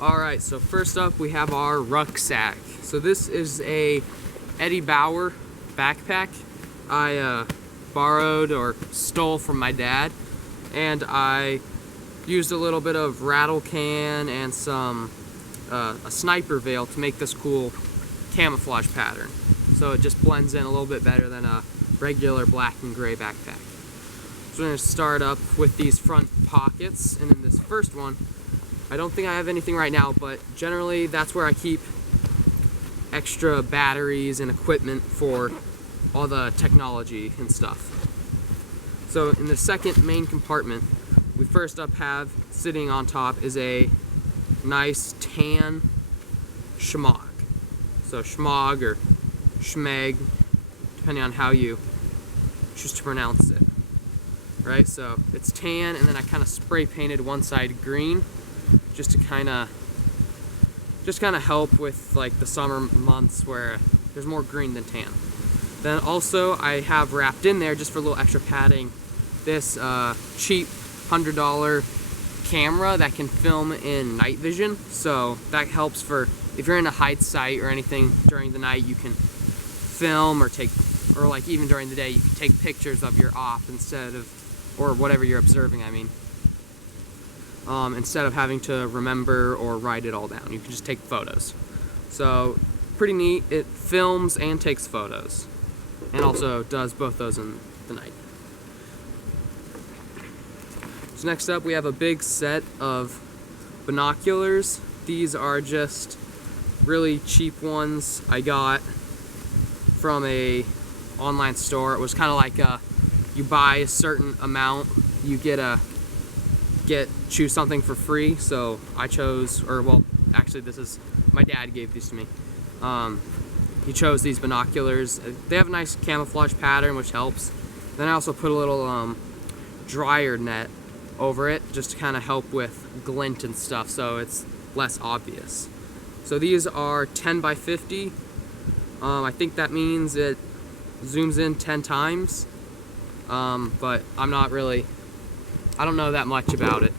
Alright, so first up we have our Rucksack. So this is a Eddie Bauer backpack I borrowed or stole from my dad, and I used a little bit of rattle can and some a sniper veil to make this cool camouflage pattern. So it just blends in a little bit better than a regular black and gray backpack. So we're going to start up with these front pockets, and in this first one, I don't think I have anything right now, but generally that's where I keep extra batteries and equipment for all the technology and stuff. So in the second main compartment, we first up have sitting on top is a nice tan schmog. So schmog or schmeg, depending on how you choose to pronounce it. Right, so it's tan, and then I kind of spray painted one side green just to kind of help with like the summer months where there's more green than tan. Then also I have wrapped in there, just for a little extra padding, this cheap $100 camera that can film in night vision. So that helps for if you're in a hide site or anything during the night, you can film or like even during the day, you can take pictures of your op instead of, or whatever you're observing, I mean. Instead of having to remember or write it all down. You can just take photos. So, pretty neat. It films and takes photos. And also does both those in the night. So next up we have a big set of binoculars. These are just really cheap ones I got from a online store. It was kind of like you buy a certain amount, you choose something for free. So I chose, or well, actually my dad gave these to me. He chose these binoculars. They have a nice camouflage pattern, which helps. Then I also put a little dryer net over it, just to kind of help with glint and stuff, so it's less obvious. So these are 10 by 50. I think that means it zooms in 10 times, but I don't know that much about it.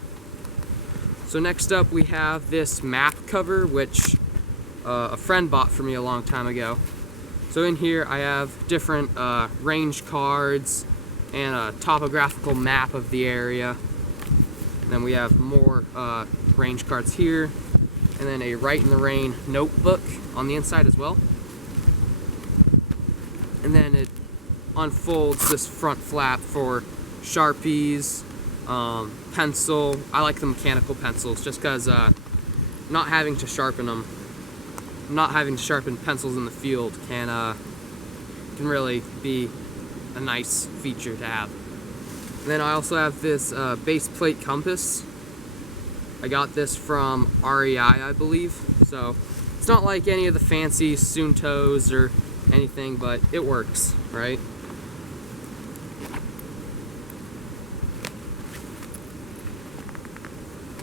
So next up we have this map cover, which a friend bought for me a long time ago. So in here I have different range cards and a topographical map of the area. And then we have more range cards here, and then a Write in the Rain notebook on the inside as well. And then it unfolds this front flap for Sharpies, pencil. I like the mechanical pencils just because not having to sharpen pencils in the field can really be a nice feature to have. And then I also have this base plate compass. I got this from REI, I believe. So it's not like any of the fancy Suntos or anything, but it works, right?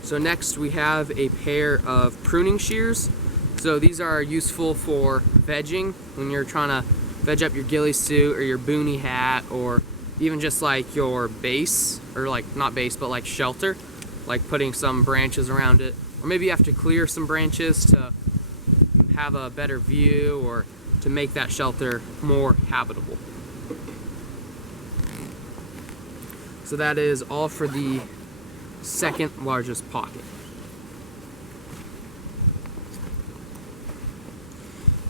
So next we have a pair of pruning shears. So these are useful for vegging when you're trying to veg up your ghillie suit or your boonie hat, or even just like your base, or like not base but like shelter, like putting some branches around it, or maybe you have to clear some branches to have a better view or to make that shelter more habitable. So that is all for the second largest pocket.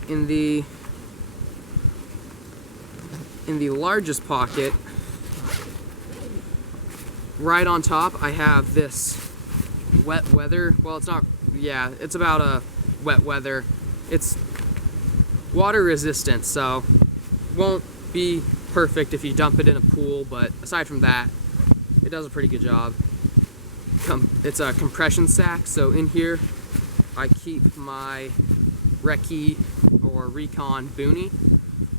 In the largest pocket, right on top, I have this wet weather. Well, it's about a wet weather. It's water resistant, so won't be perfect if you dump it in a pool, but aside from that, it does a pretty good job. It's a compression sack, so in here I keep my Recce or Recon boonie.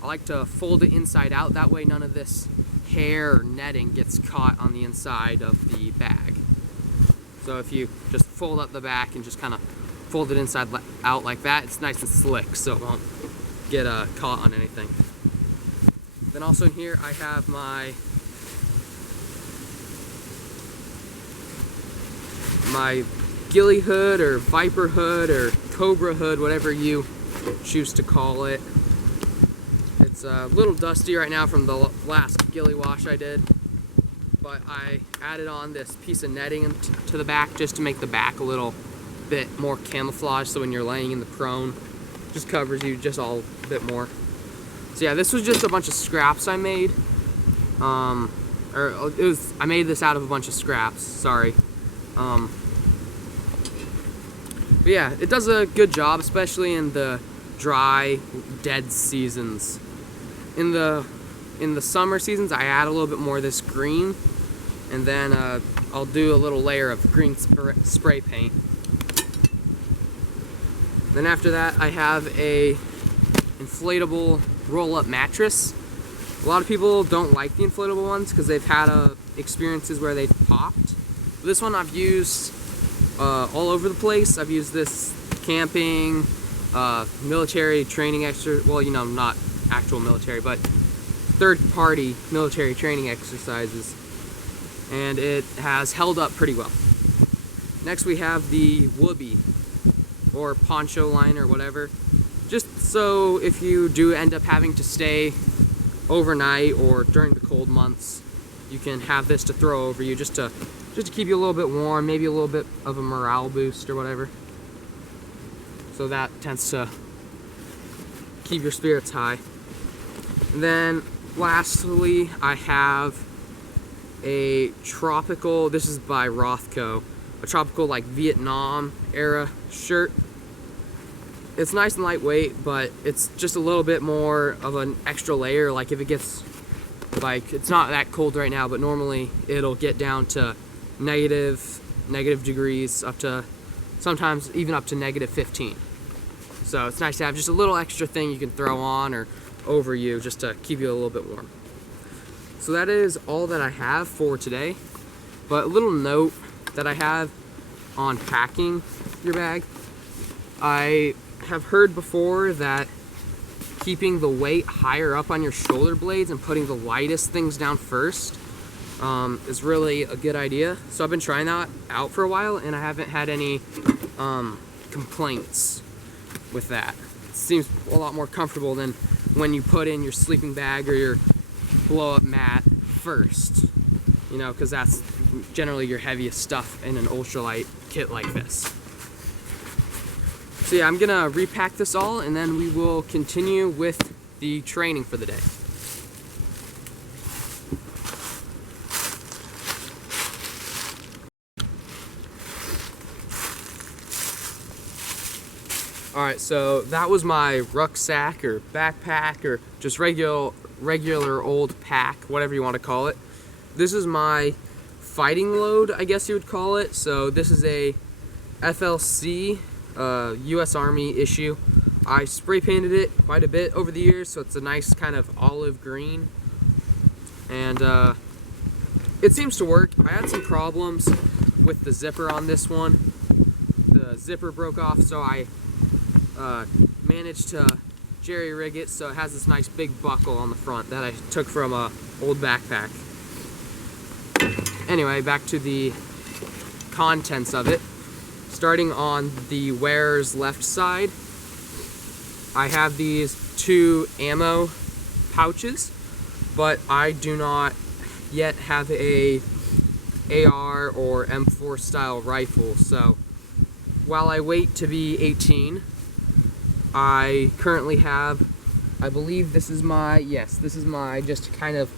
I like to fold it inside out, that way none of this hair or netting gets caught on the inside of the bag. So if you just fold up the back and just kind of fold it inside out like that, it's nice and slick, so it won't get caught on anything. Then also in here I have my ghillie hood or viper hood or cobra hood, whatever you choose to call it. It's a little dusty right now from the last ghillie wash I did, but I added on this piece of netting to the back just to make the back a little bit more camouflage, so when you're laying in the prone, just covers you just all a bit more. So yeah, this was just a bunch of scraps I made. I made this out of a bunch of scraps, sorry. But yeah, it does a good job, especially in the dry, dead seasons. In the summer seasons, I add a little bit more of this green, and then I'll do a little layer of green spray paint. Then after that, I have a inflatable roll-up mattress. A lot of people don't like the inflatable ones because they've had experiences where they've popped. This one I've used all over the place. I've used this camping, military training well, you know, not actual military, but third-party military training exercises, and it has held up pretty well. Next we have the Whoopee, or poncho line or whatever, just so if you do end up having to stay overnight or during the cold months, you can have this to throw over you just to keep you a little bit warm, maybe a little bit of a morale boost or whatever. So that tends to keep your spirits high. And then lastly, I have a tropical, this is by Rothko, a tropical like Vietnam era shirt. It's nice and lightweight, but it's just a little bit more of an extra layer. Like if it gets, like, it's not that cold right now, but normally it'll get down to negative degrees, up to sometimes even up to -15. So it's nice to have just a little extra thing you can throw on or over you just to keep you a little bit warm. So that is all that I have for today. But a little note that I have on packing your bag. I have heard before that keeping the weight higher up on your shoulder blades and putting the lightest things down first is really a good idea. So I've been trying that out for a while, and I haven't had any complaints with that. It seems a lot more comfortable than when you put in your sleeping bag or your blow-up mat first, you know, because that's generally your heaviest stuff in an ultralight kit like this. So yeah, I'm gonna repack this all, and then we will continue with the training for the day. Alright, so that was my rucksack or backpack or just regular old pack, whatever you want to call it. This is my fighting load, I guess you would call it. So this is a FLC, US Army issue. I spray painted it quite a bit over the years, so it's a nice kind of olive green. And it seems to work. I had some problems with the zipper on this one. The zipper broke off, so I managed to jerry rig it so it has this nice big buckle on the front that I took from a old backpack. Anyway, back to the contents of it. Starting on the wearer's left side, I have these 2 ammo pouches, but I do not yet have a AR or M4 style rifle, so while I wait to be 18, I currently have, I believe this is my just kind of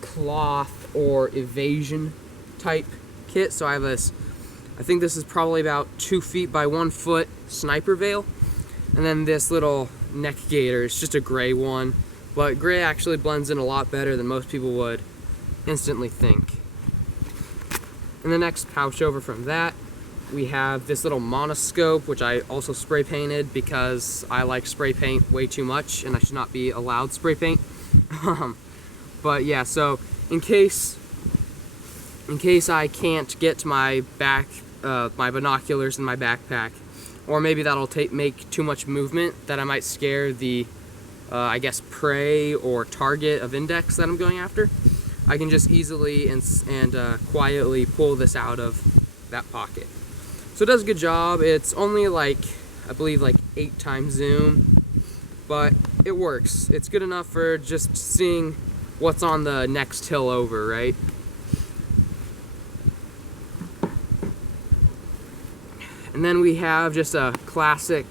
cloth or evasion type kit. So I have this, I think this is probably about 2 feet by 1 foot sniper veil, and then this little neck gaiter. It's just a gray one, but gray actually blends in a lot better than most people would instantly think. And the next pouch over from that, we have this little monoscope, which I also spray painted because I like spray paint way too much and I should not be allowed spray paint. But yeah, so in case I can't get to my my binoculars in my backpack, or maybe that'll make too much movement that I might scare the I guess prey or target of index that I'm going after, I can just easily and quietly pull this out of that pocket. So it does a good job. It's only like, I believe like 8 times zoom, but it works. It's good enough for just seeing what's on the next hill over, right? And then we have just a classic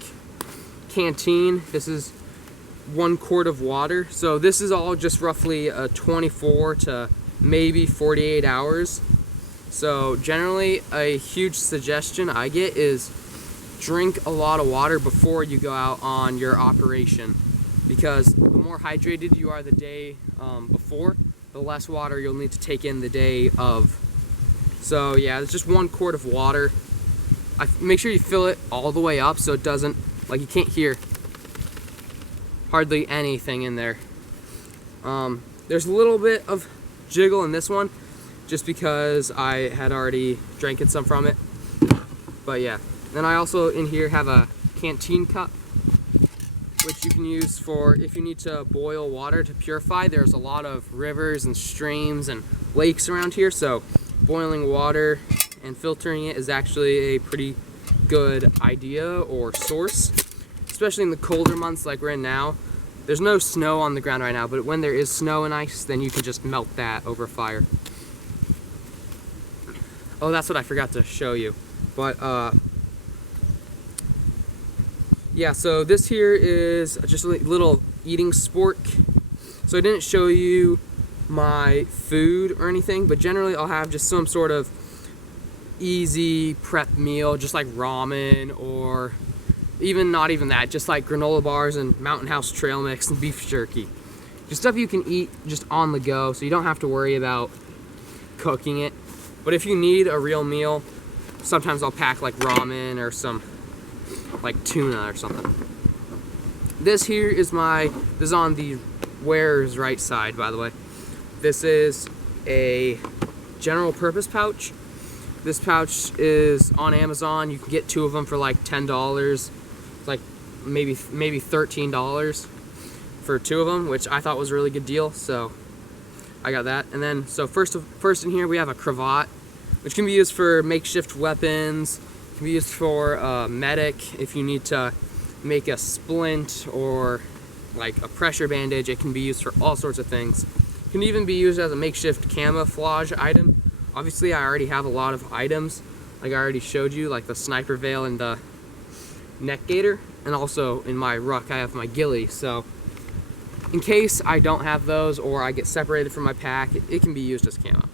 canteen. This is 1 quart of water. So this is all just roughly 24 to maybe 48 hours. So generally a huge suggestion I get is drink a lot of water before you go out on your operation, because the more hydrated you are the day before, the less water you'll need to take in the day of. So yeah, it's just 1 quart of water. Make sure you fill it all the way up so it doesn't, like, you can't hear hardly anything in there. There's a little bit of jiggle in this one just because I had already drank some from it, but yeah. Then I also in here have a canteen cup, which you can use for if you need to boil water to purify. There's a lot of rivers and streams and lakes around here, so boiling water and filtering it is actually a pretty good idea or source, especially in the colder months like we're in now. There's no snow on the ground right now, but when there is snow and ice, then you can just melt that over fire. Oh, that's what I forgot to show you. But yeah, so this here is just a little eating spork. So I didn't show you my food or anything, but generally I'll have just some sort of easy prep meal, just like ramen, or even not even that, just like granola bars and Mountain House trail mix and beef jerky. Just stuff you can eat just on the go, so you don't have to worry about cooking it. But if you need a real meal, sometimes I'll pack like ramen or some like tuna or something. This here is this is on the wearer's right side, by the way. This is a general purpose pouch. This pouch is on Amazon. You can get 2 of them for like $10. It's like maybe $13 for 2 of them, which I thought was a really good deal, so I got that. And then, so first in here we have a cravat, which can be used for makeshift weapons. It can be used for medic if you need to make a splint or like a pressure bandage. It can be used for all sorts of things. It can even be used as a makeshift camouflage item. Obviously, I already have a lot of items, like I already showed you, like the sniper veil and the neck gaiter, and also in my ruck I have my ghillie. So in case I don't have those or I get separated from my pack, it can be used as camo.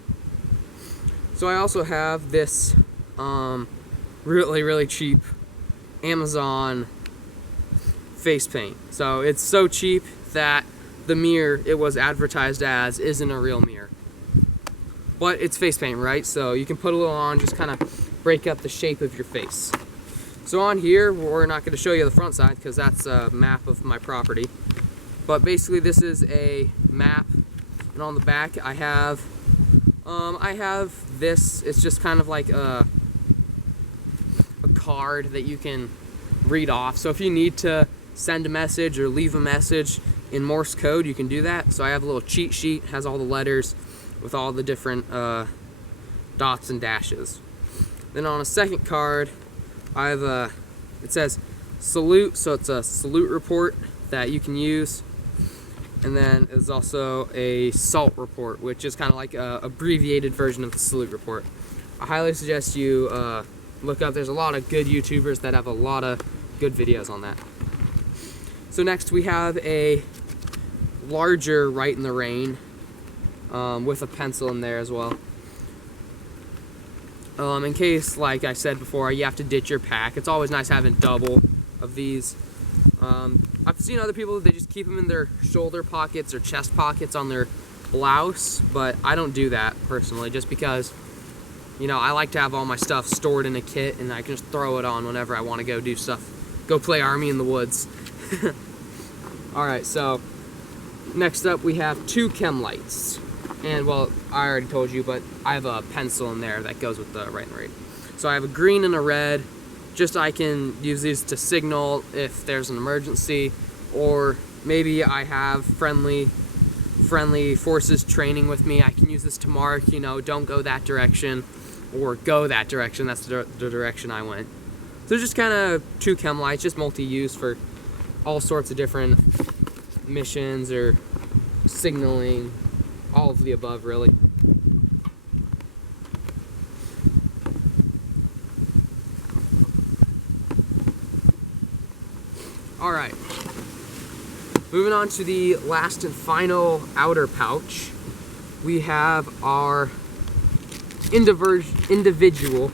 So I also have this really cheap Amazon face paint. So it's so cheap that the mirror it was advertised as isn't a real mirror. But it's face paint, right? So you can put a little on, just kind of break up the shape of your face. So on here, we're not going to show you the front side because that's a map of my property. But basically this is a map, and on the back I have this. It's just kind of like a card that you can read off. So if you need to send a message or leave a message in Morse code, you can do that. So I have a little cheat sheet, has all the letters with all the different dots and dashes. Then on a second card, I have it says salute, so it's a salute report that you can use. And then there's also a SALT report, which is kind of like a abbreviated version of the salute report. I highly suggest you look up. There's a lot of good YouTubers that have a lot of good videos on that. So next we have a larger Right in the Rain with a pencil in there as well. In case, like I said before, you have to ditch your pack. It's always nice having double of these. I've seen other people, they just keep them in their shoulder pockets or chest pockets on their blouse, but I don't do that personally, just because, you know, I like to have all my stuff stored in a kit and I can just throw it on whenever I want to go do stuff. Go play Army in the Woods. Alright, so next up we have 2 chem lights. And, well, I already told you, but I have a pencil in there that goes with the Right in the Rain. So I have a green and a red. Just I can use these to signal if there's an emergency, or maybe I have friendly forces training with me. I can use this to mark, you know, don't go that direction, or go that direction. That's the direction I went. So just kind of two chem lights, just multi-use for all sorts of different missions or signaling, all of the above really. Alright, moving on to the last and final outer pouch, we have our individual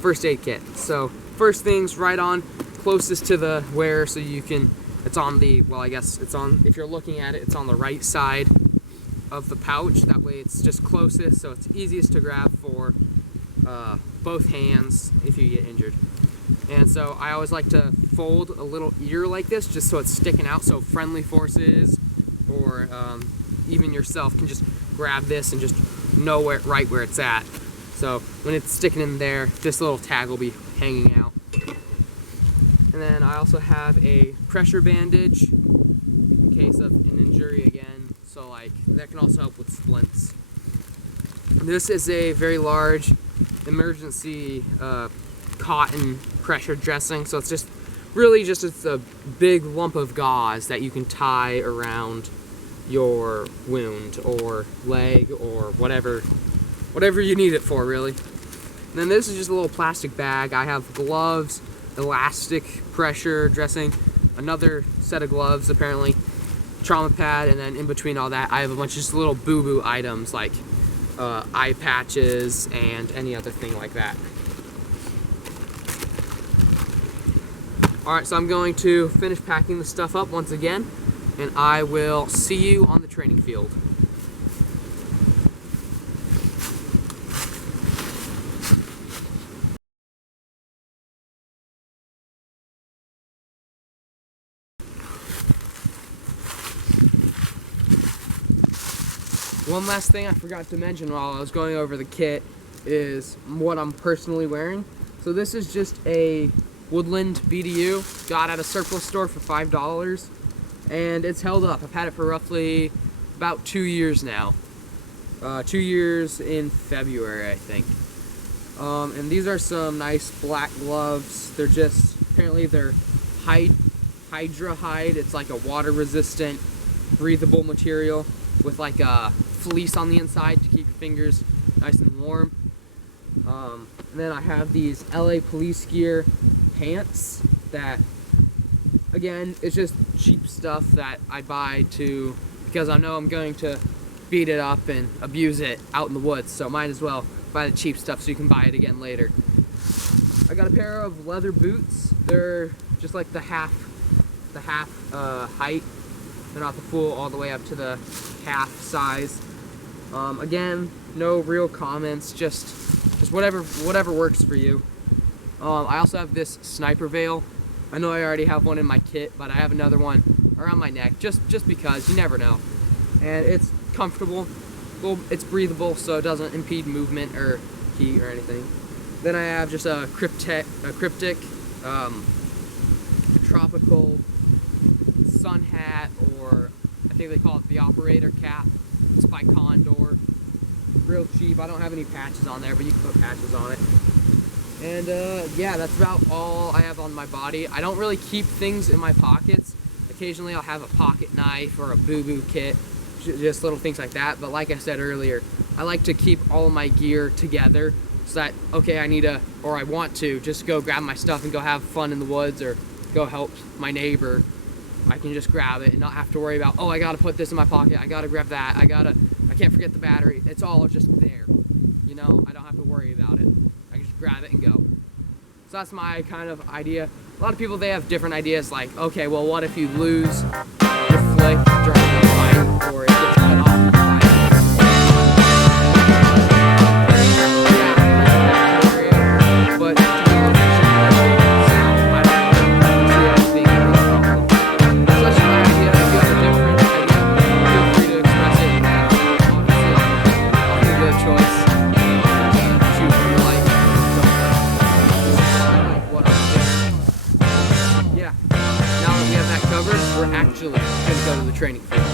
first aid kit. So first things right on closest to the wearer, so you can, it's on the, well, I guess it's on, if you're looking at it, it's on the right side of the pouch. That way it's just closest, so it's easiest to grab for both hands if you get injured. And so I always like to fold a little ear like this, just so it's sticking out, so friendly forces or even yourself can just grab this and just know right where it's at. So when it's sticking in there, this little tag will be hanging out. And then I also have a pressure bandage in case of an injury again, so like that can also help with splints. This is a very large emergency cotton pressure dressing, so it's just really just it's a big lump of gauze that you can tie around your wound or leg or whatever you need it for, really. And then this is just a little plastic bag. I have gloves, elastic pressure dressing, another set of gloves apparently, trauma pad, and then in between all that I have a bunch of just little boo-boo items like eye patches and any other thing like that. Alright, so I'm going to finish packing the stuff up once again, and I will see you on the training field. One last thing I forgot to mention while I was going over the kit is what I'm personally wearing. So this is just a Woodland BDU, got at a surplus store for $5, and it's held up. I've had it for roughly about 2 years now. 2 years in February, I think. And these are some nice black gloves. They're just, apparently they're Hydra hide. It's like a water resistant, breathable material with like a fleece on the inside to keep your fingers nice and warm. And then I have these LA police gear pants that, again, it's just cheap stuff that I buy because I know I'm going to beat it up and abuse it out in the woods, so might as well buy the cheap stuff so you can buy it again later. I got a pair of leather boots. They're just like the half height. They're not the full all the way up to the half size. Again, no real comments, just whatever works for you. I also have this sniper veil. I know I already have one in my kit, but I have another one around my neck, just because, you never know. And it's comfortable, well, it's breathable, so it doesn't impede movement or heat or anything. Then I have just a cryptic tropical sun hat, or I think they call it the operator cap. It's by Condor. Real cheap. I don't have any patches on there, but you can put patches on it. And yeah, that's about all I have on my body. I don't really keep things in my pockets. Occasionally I'll have a pocket knife or a boo-boo kit, just little things like that. But like I said earlier, I like to keep all of my gear together so that, okay, I want to just go grab my stuff and go have fun in the woods or go help my neighbor. I can just grab it and not have to worry about, oh, I gotta put this in my pocket, I gotta grab that, I can't forget the battery. It's all just there, you know? I don't have to worry about it. I can just grab it and go. So that's my kind of idea. A lot of people, they have different ideas, like, okay, well, what if you lose your flick during the fight, or it gets cut off in the fight? But we're actually going to go to the training field.